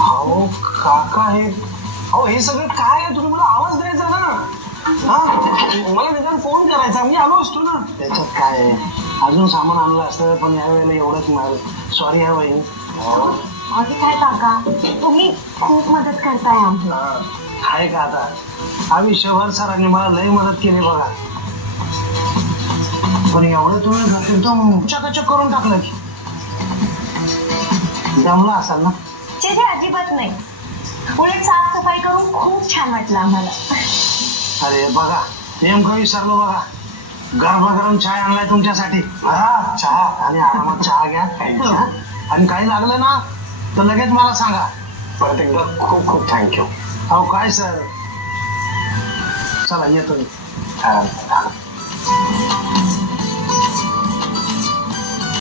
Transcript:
अहो काका हे सगळं काय आहे? तुम्ही मला आवाज द्यायचा ना. मला निदान फोन करायचा, मी आलो असतो ना. त्याच्यात काय आहे, अजून सामान आणलं असतं, पण यावेळेला एवढंच मार. सॉरी हा वहिनी. अरे काय काका, तुम्ही खूप मदत करताय आम्हाला. आहे का आता आयुष्यभर सरांनी मला लई मदत केली बघा. पण एवढं तुम्ही एकदम चकाचक करून टाकलं की जमलं असाल ना. तिथे अजिबात नाही, उलट साफसफाई करून खूप छान वाटलं आम्हाला. अरे बघा, नेमकं विसरलो बघा. गरम चहा आणलाय तुमच्यासाठी. हा चहा, आणि आरामात चहा घ्या. आणि काही लागलं ना तर लगेच मला सांगा. परत एकदा खूप खूप थँक्यू. अहो काय सर, चला येतो मी.